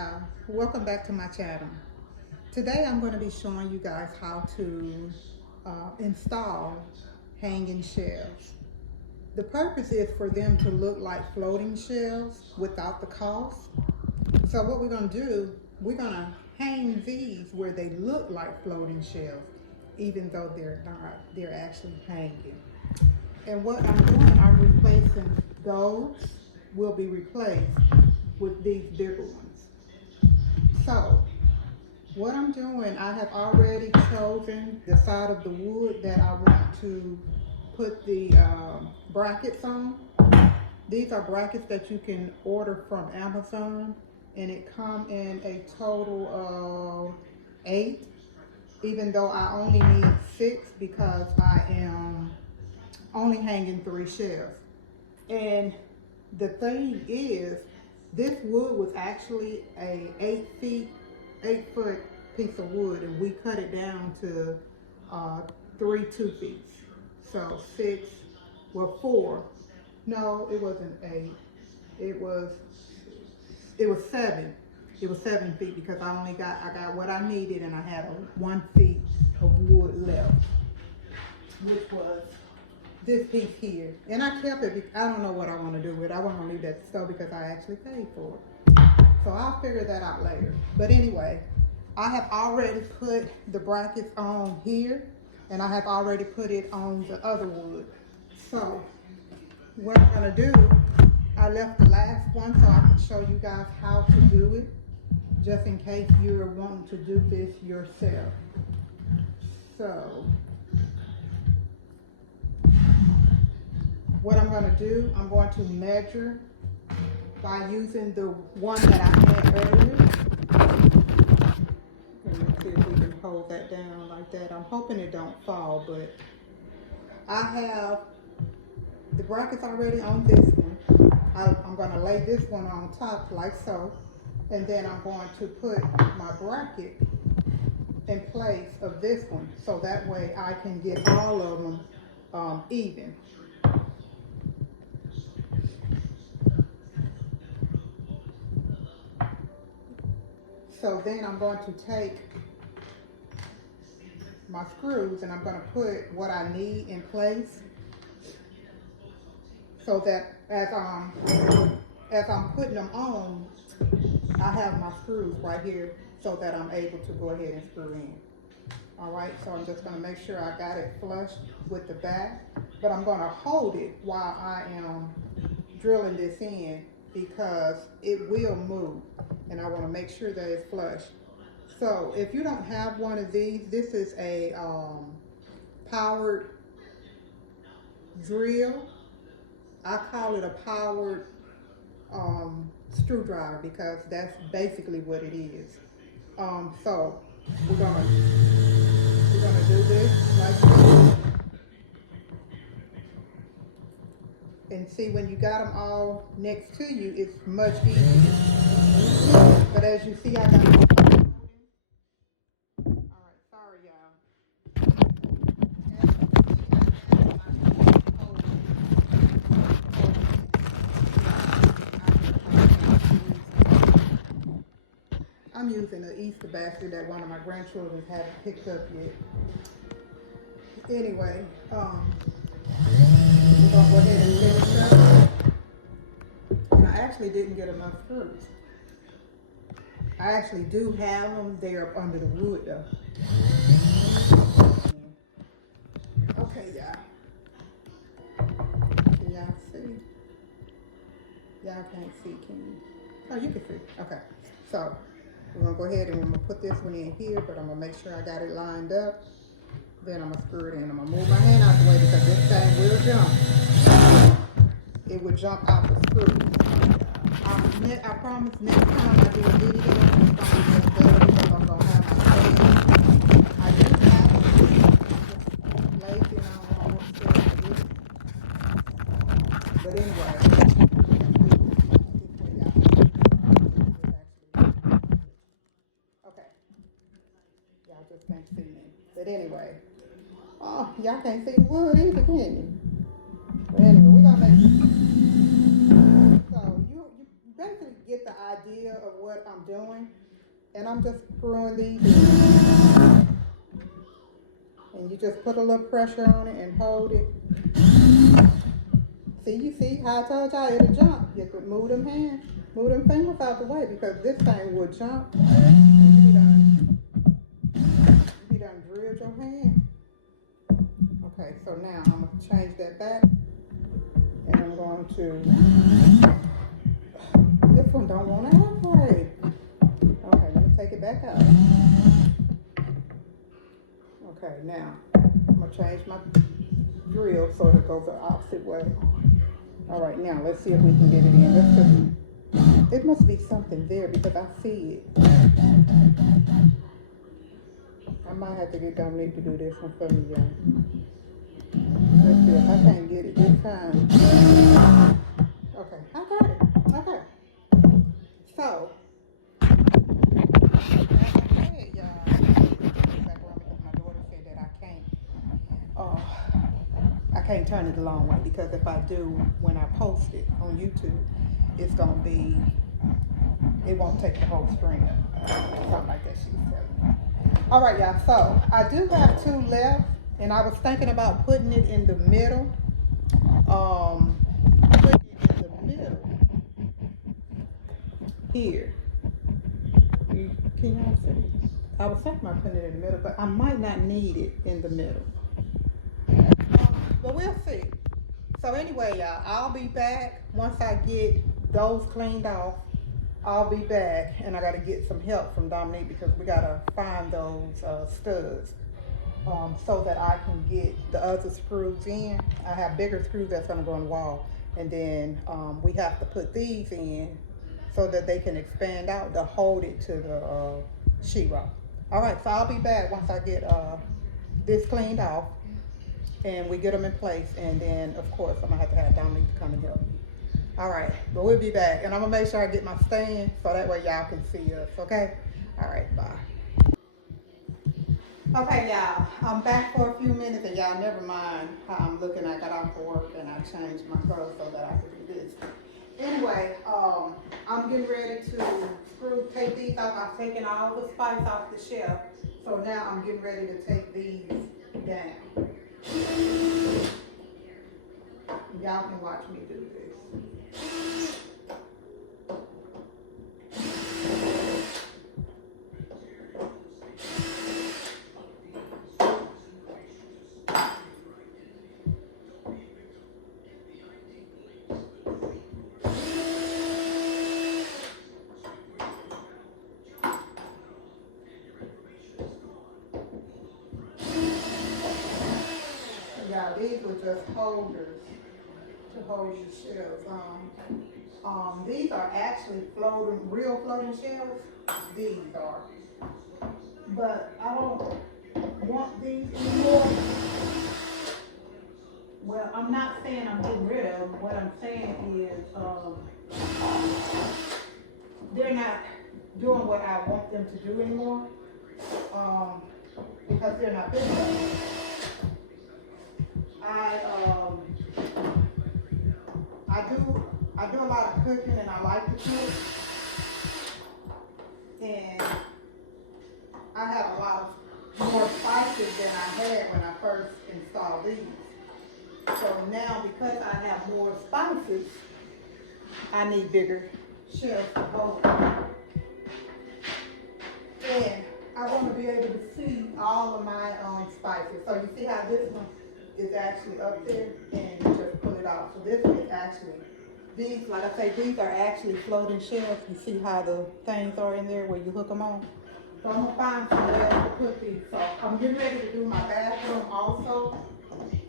y'all, welcome back to my channel. Today I'm going to be showing you guys how to install hanging shelves. The purpose is for them to look like floating shelves without the cost. So what we're going to do, we're going to hang these where they look like floating shelves, even though they're not, they're actually hanging. And what I'm doing, I'm replacing those, will be replaced with these bigger ones. So what I'm doing, I have already chosen the side of the wood that I want to put the brackets on. These are brackets that you can order from Amazon, and it comes in a total of 8, even though I only need 6 because I am only hanging 3 shelves. And the thing is, this wood was actually a 8-foot piece of wood, and we cut it down to 3 2-feet. So 6, well 4. No, it wasn't 8. It was 7. It was 7 feet because I got what I needed, and I had 1 feet of wood left, which was this piece here. And I kept it. I don't know what I want to do with it. I want to leave that store because I actually paid for it. So I'll figure that out later. But anyway, I have already put the brackets on here, and I have already put it on the other wood. So what I'm going to do, I left the last one so I can show you guys how to do it, just in case you're wanting to do this yourself. So what I'm going to do, I'm going to measure by using the one that I had earlier. Let's see if we can hold that down like that. I'm hoping it don't fall, but I have the brackets already on this one. I'm going to lay this one on top like so, and then I'm going to put my bracket in place of this one, so that way I can get all of them even. So then I'm going to take my screws and I'm going to put what I need in place, so that as I'm putting them on, I have my screws right here so that I'm able to go ahead and screw in. All right, so I'm just going to make sure I got it flush with the back, but I'm going to hold it while I am drilling this in because it will move, and I want to make sure that it's flush. So if you don't have one of these, this is a powered drill. I call it a powered screwdriver because that's basically what it is. So we're gonna do this like this. And see, when you got them all next to you, it's much easier. But as you see, I got them. All right, sorry y'all. I'm using an Easter basket that one of my grandchildren haven't picked up yet. Anyway, we're gonna go ahead and finish up. And I actually didn't get enough screws. I actually do have them there under the wood though. Okay, y'all. Can y'all see? Y'all can't see, can you? Oh, you can see. Okay. So we're gonna go ahead and I'm gonna put this one in here, but I'm gonna make sure I got it lined up. Then I'm gonna screw it in. I'm gonna move my hand out the way because this thing will jump. It will jump out the screws. I promise next time I do a video, it's gonna be just better because I'm gonna have my face. I do have it. I'm just lazy and I don't know what to do. But anyway, okay. Y'all just can't see me. But anyway, oh, y'all can't see the wood either, can you? But anyway, we're gonna make it. So you basically actually get the idea of what I'm doing. And I'm just screwing these in. And you just put a little pressure on it and hold it. See, you see how I told y'all it'll jump. You could move them hands, move them fingers out the way because this thing will jump. And you done drilled your hand. Okay, so now I'm going to change that back. And I'm going to, this one don't want to operate. Okay, let me take it back out. Okay, now I'm going to change my drill so it goes the opposite way. All right, now let's see if we can get it in. It must be something there because I see it. I might have to get Dominique to do this one for me, y'all. Let's see if I can't get it this time. Okay, I got it. Okay. So, hey, y'all. Back around because my daughter said that I can't turn it the long way because if I do, when I post it on YouTube, it's gonna be, it won't take the whole screen. Something like that she was telling me. All right, y'all, so I do have 2 left, and I was thinking about putting it in the middle. Putting it in the middle here. Can y'all see? I was thinking about putting it in the middle, but I might not need it in the middle. But we'll see. So anyway, y'all, I'll be back once I get those cleaned off. I'll be back, and I got to get some help from Dominique because we got to find those studs so that I can get the other screws in. I have bigger screws that's going to go on the wall, and then we have to put these in so that they can expand out to hold it to the sheetrock. All right, so I'll be back once I get this cleaned off and we get them in place, and then of course I'm gonna have to have Dominique to come and help me. All right, but we'll be back, and I'm gonna make sure I get my stand so that way y'all can see us. Okay. All right, bye. Okay, y'all, I'm back for a few minutes, and y'all never mind how I'm looking. I got off for work and I changed my clothes so that I could do this. Anyway, I'm getting ready to take these off. I've taken all the spice off the shelf, so now I'm getting ready to take these down. Y'all can watch me do this. Yeah, these were just holders to hold your shells on. These are actually real floating shells. These are. But I don't want these anymore. Well, I'm not saying I'm getting rid of them. What I'm saying is they're not doing what I want them to do anymore because they're not big enough. I do a lot of cooking, and I like to cook, and I have a lot more spices than I had when I first installed these. So now, because I have more spices, I need bigger shelves to hold them. And I want to be able to see all of my spices. So you see how this one is actually up there, and you just pull it out. So this one is actually, these, like I say, these are actually floating shelves. You see how the things are in there where you hook them on. So I'm gonna find somewhere to put these. So I'm getting ready to do my bathroom also.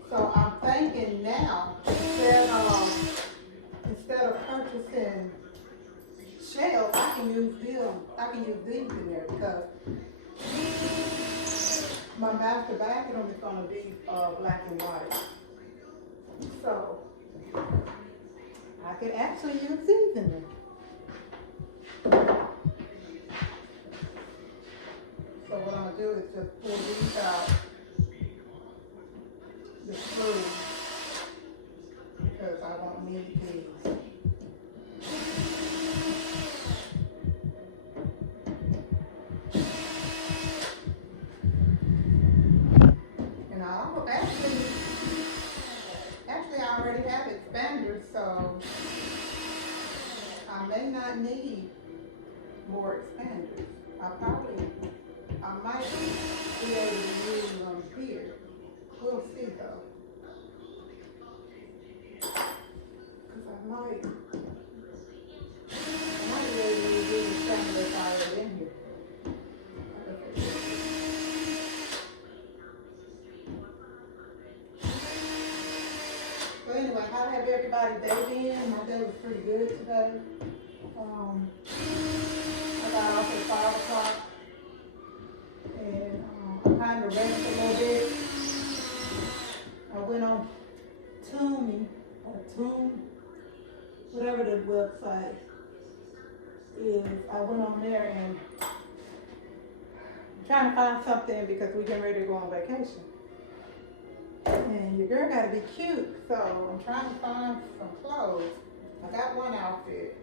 So I'm thinking now, instead of purchasing shelves, I can use these in there because my master bathroom is gonna be black and white. So I could actually use these in there. So what I'm gonna do is just pull these out, the screws, because I won't need these. I may not need more expanders. I might be able to use them here. We'll see though. Because I might be able to use these expanders already in here. So anyway, how have everybody day been? My day was pretty good today. I got off at 5 o'clock and I kind of rested a little bit. I went on Tune, whatever the website is. I went on there and I'm trying to find something because we're getting ready to go on vacation. And your girl gotta be cute, so I'm trying to find some clothes. I got one outfit,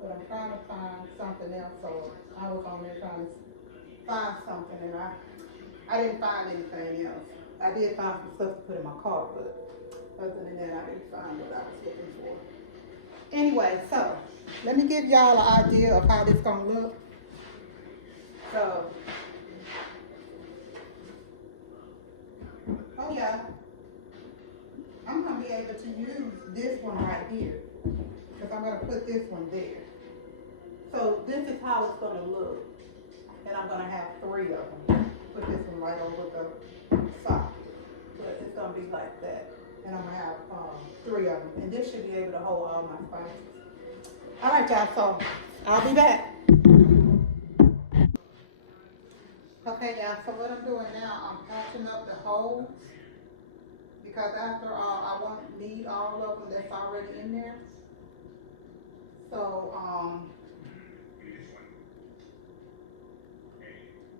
but I'm trying to find something else. So I was on there trying to find something, and I didn't find anything else. I did find some stuff to put in my car, but other than that, I didn't find what I was looking for. Anyway, so let me give y'all an idea of how this gonna look. So, oh yeah, I'm gonna be able to use this one right here, because I'm gonna put this one there. So this is how it's gonna look, and I'm gonna have 3 of them. Put this one right over the socket, but it's gonna be like that, and I'm gonna have 3 of them, and this should be able to hold all my spices. All right, y'all. So I'll be back. Okay, y'all. So what I'm doing now, I'm patching up the holes, because after all, I won't need all of them that's already in there. So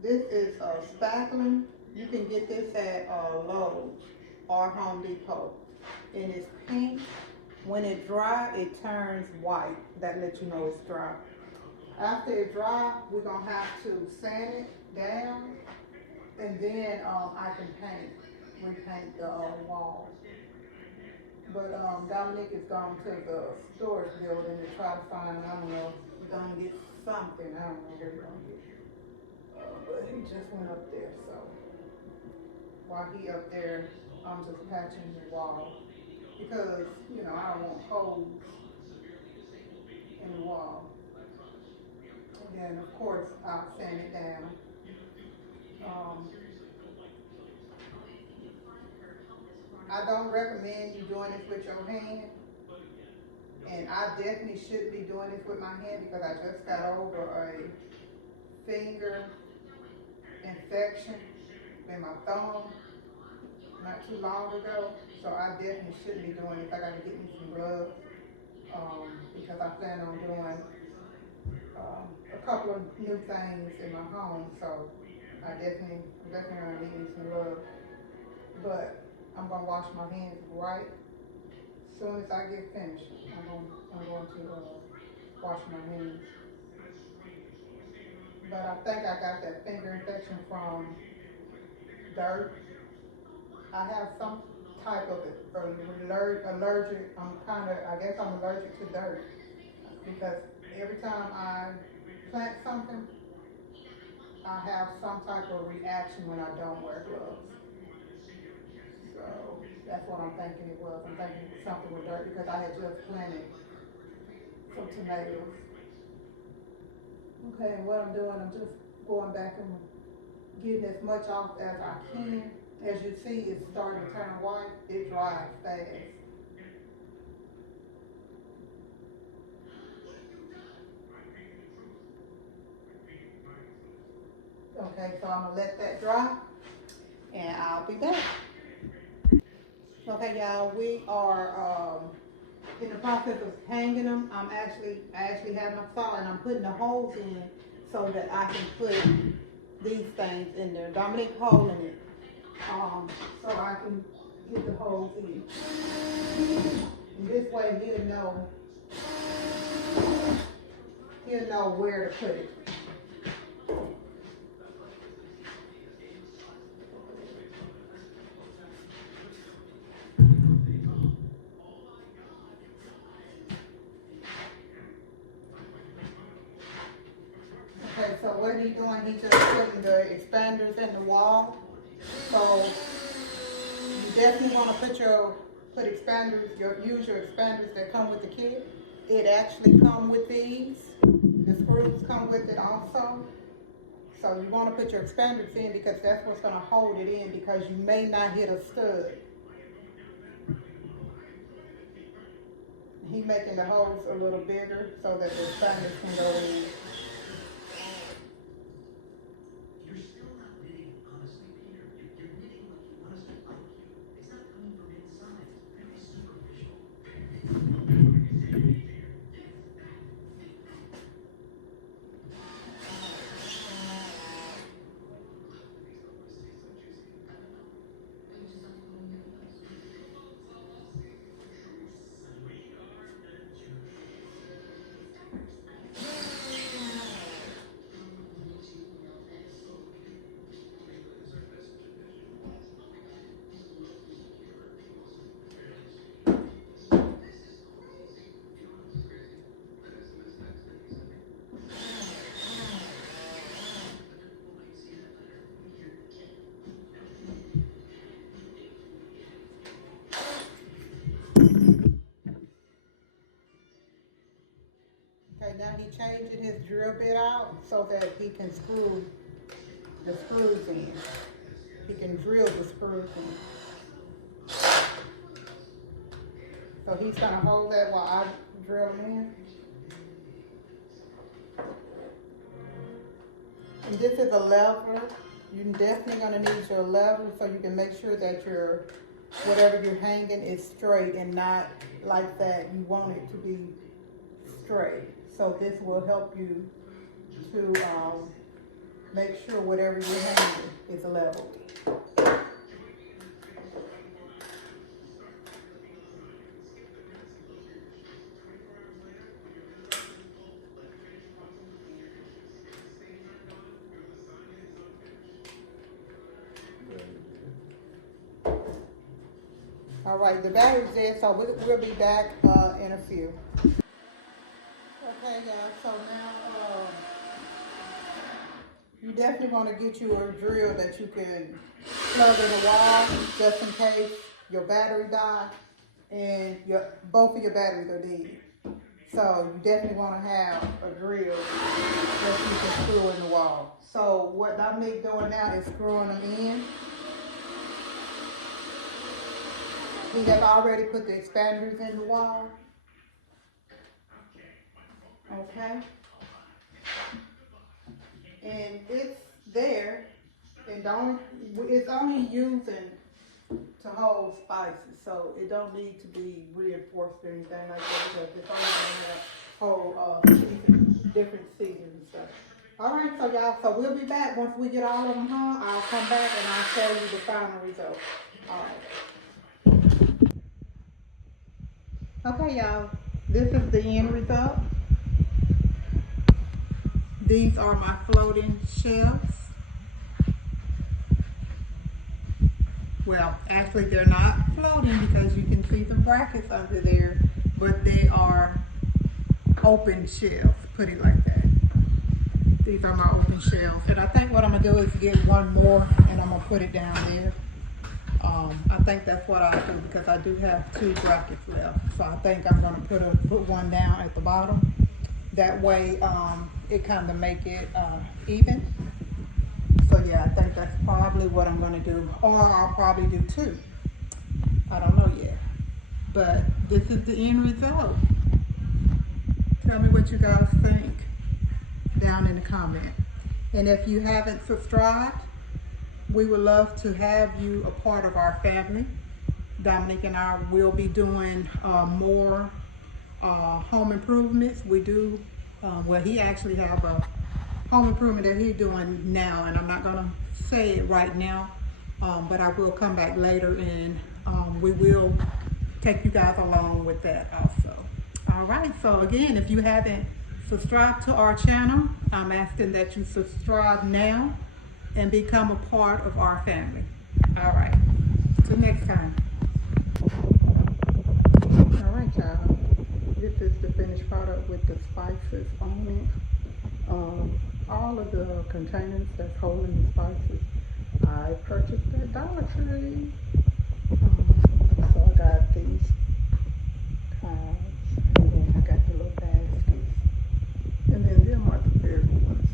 this is spackling. You can get this at Lowe's or Home Depot, and it's pink. When it dry, it turns white. That lets you know it's dry. After it dry, we're gonna have to sand it down, and then I can repaint the wall. But Dominique is gone to the storage building to try to find, I don't know, he's gonna get something. I don't know what he's gonna get. But he just went up there, so while he up there, I'm just patching the wall. Because, you know, I don't want holes in the wall. And then, of course, I'll sand it down. I don't recommend you doing this with your hand. And I definitely shouldn't be doing this with my hand because I just got over a finger infection in my thumb not too long ago. So I definitely shouldn't be doing this. I gotta get me some gloves because I plan on doing a couple of new things in my home. So I'm definitely gonna need me some gloves. But I'm gonna wash my hands right as soon as I get finished. I'm going to wash my hands. But I think I got that finger infection from dirt. I have some type of allergic. I guess I'm allergic to dirt because every time I plant something, I have some type of reaction when I don't wear gloves. So that's what I'm thinking it was. I'm thinking it was something with dirt because I had just planted some tomatoes. Okay, and what I'm doing, I'm just going back and getting as much off as I can. As you see, it's starting to turn white. It dries fast. Okay, so I'm gonna let that dry, and I'll be back. Okay, y'all, we are in the process of hanging them. I actually have my saw and I'm putting the holes in so that I can put these things in there. Dominique holding it, so I can get the holes in. And this way he'll know where to put it. so what he's doing, he's just putting the expanders in the wall. So you definitely want to put expanders, use your expanders that come with the kit. It actually comes with these. The screws come with it also. So you want to put your expanders in because that's what's going to hold it in, because you may not hit a stud. He's making the holes a little bigger so that the expanders can go in. Okay, now he's changing his drill bit out so that he can screw the screws in. He can drill the screws in. So he's gonna hold that while I drill them in. And this is a lever. You're definitely gonna need your lever so you can make sure that whatever you're hanging is straight and not like that. You want it to be straight. So this will help you to make sure whatever you're hanging is level. All right, the battery's there, so we'll be back in a few. Okay, guys, so now you definitely want to get you a drill that you can plug in the wall just in case your battery dies and both of your batteries are dead. So you definitely want to have a drill that you can screw in the wall. So what I'm doing now is screwing them in. We have already put the expanders in the wall. Okay. And it's there, and it's only using to hold spices, so it don't need to be reinforced or anything like that, because it's only going to hold different seasons and stuff. All right, so y'all, so we'll be back once we get all of them hung. I'll come back and I'll show you the final result. All right. Okay, y'all, this is the end result. These are my floating shelves. Well, actually they're not floating because you can see some brackets under there, but they are open shelves, put it like that. These are my open shelves. And I think what I'm gonna do is get one more and I'm gonna put it down there. I think that's what I'll do because I do have 2 brackets left. So I think I'm gonna put one down at the bottom. That way it kind of make it even. So yeah, I think that's probably what I'm gonna do. Or I'll probably do 2. I don't know yet. But this is the end result. Tell me what you guys think down in the comment. And if you haven't subscribed, we would love to have you a part of our family. Dominic and I will be doing more home improvements. We do, well, he actually have a home improvement that he's doing now, and I'm not gonna say it right now, but I will come back later and we will take you guys along with that also. All right, so again, if you haven't subscribed to our channel, I'm asking that you subscribe now and become a part of our family. All right, till next time. All right, y'all. This is the finished product with the spices on it. All of the containers that's holding the spices, I purchased at Dollar Tree. So I got these kinds, and then I got the little baskets, and then them are the big ones.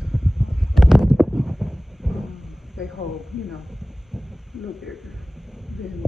They hold, a little bigger than